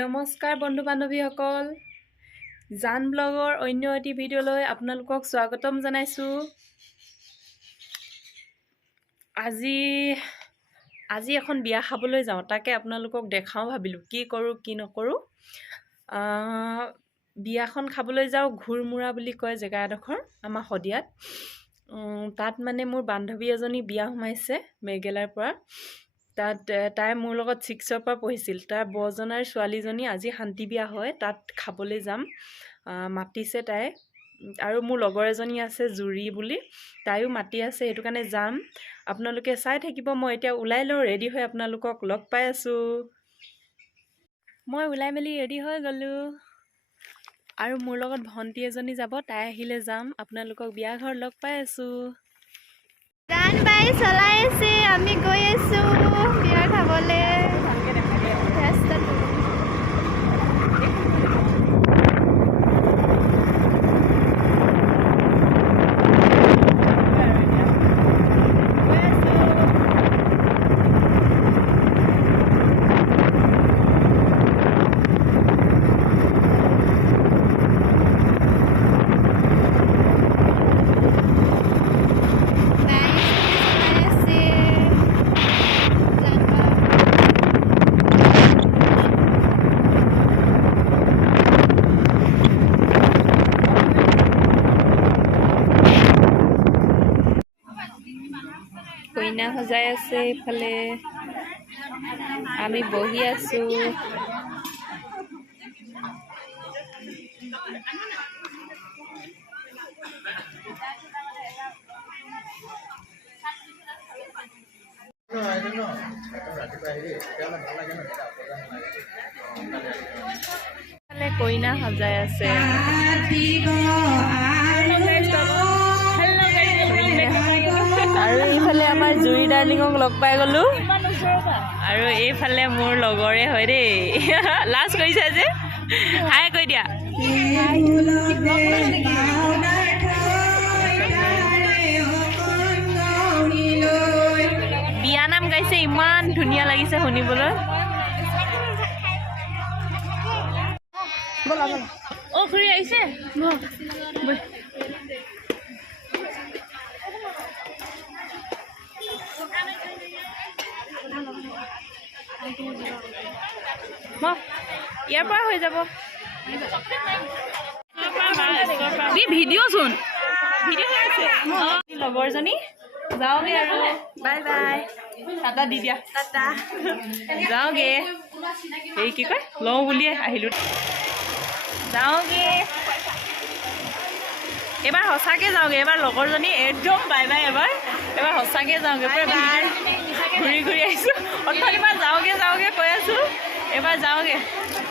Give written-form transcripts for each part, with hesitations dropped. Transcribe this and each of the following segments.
নমস্কাৰ বন্ধু বান্ধৱীসকল, জান ব্লগৰ অন্য এটি ভিডিঅ'লৈ আপোনালোকক স্বাগতম জনাইছোঁ। আজি এখন বিয়া খাবলৈ যাওঁ, তাকে আপোনালোকক দেখাওঁ ভাবিলোঁ কি কৰোঁ কি নকৰোঁ। বিয়াখন খাবলৈ যাওঁ ঘুৰমুৰা বুলি কয় জেগা এডোখৰ আমাৰ শদিয়াত। তাত মানে মোৰ বান্ধৱী এজনী বিয়া সোমাইছে মেঘেলাৰ পৰা। তাই মোৰ লগত 6ৰ পৰা পঢ়িছিল। তাৰ বৰজনাৰ ছোৱালীজনী আজি শান্তি বিয়া হয়, তাত খাবলৈ যাম মাতিছে তাই। আৰু মোৰ লগৰ এজনী আছে জুৰি বুলি, তাইও মাতি আছে, সেইটো কাৰণে যাম। আপোনালোকে চাই থাকিব। মই এতিয়া ওলাই লওঁ, ৰেডি হৈ আপোনালোকক লগ পাই আছোঁ। মই ওলাই মেলি ৰেডি হৈ গ'লোঁ আৰু মোৰ লগত ভণ্টি এজনী যাব, তাই আহিলে যাম। আপোনালোকক বিয়া ঘৰ লগ পাই আছোঁ। গান বাই চলাই আছে, আমি গৈ আছোঁ বিয়া খাবলৈ। কইনা সজাই আছে এইফালে, আমি বহি আছোঁ। কইনা সজাই আছে। আৰু এইফালে আমাৰ জুৰি ডাৰ্লিঙক লগ পাই গ'লোঁ। আৰু এইফালে মোৰ লগৰে হয় দেই। লাজ কৰিছে যে, হাই কৈ দিয়া। বিয়া নাম গাইছে, ইমান ধুনীয়া লাগিছে শুনিবলৈ। অ' খুৰী আহিছে। ইয়াৰ পৰা হৈ যাব। ভিডিঅ' চোন, লগৰজনী যাওঁগে আৰু বাই বাই, টাটা দি দিয়া। টাটা যাওঁগে, এই কি কয় লওঁ বুলিয়ে আহিলোঁ। যাওঁগে এবাৰ, সঁচাকৈ যাওঁগে এবাৰ। লগৰজনী একদম বাই বাই। এবাৰ সঁচাকৈ যাওঁগে, এবাৰ ঘূৰি ঘূৰি আহিছোঁ। অথনিবাৰ যাওঁগে কৈ আছোঁ, এবাৰ যাওঁগে।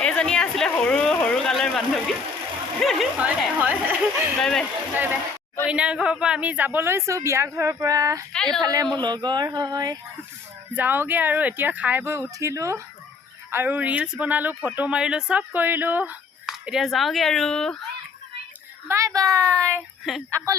এইজনী আছিলে সৰু কালৰ বান্ধৱী। হয় বাই বাই। কইনাৰ ঘৰৰ পৰা আমি যাব লৈছোঁ, বিয়া ঘৰৰ পৰা। এইফালে মোৰ লগৰ হয়। যাওঁগে আৰু এতিয়া খাই বৈ উঠিলোঁ আৰু ৰিলচ বনালোঁ, ফটো মাৰিলোঁ, চব কৰিলোঁ। এতিয়া যাওঁগে আৰু বাই বাই। আকৌ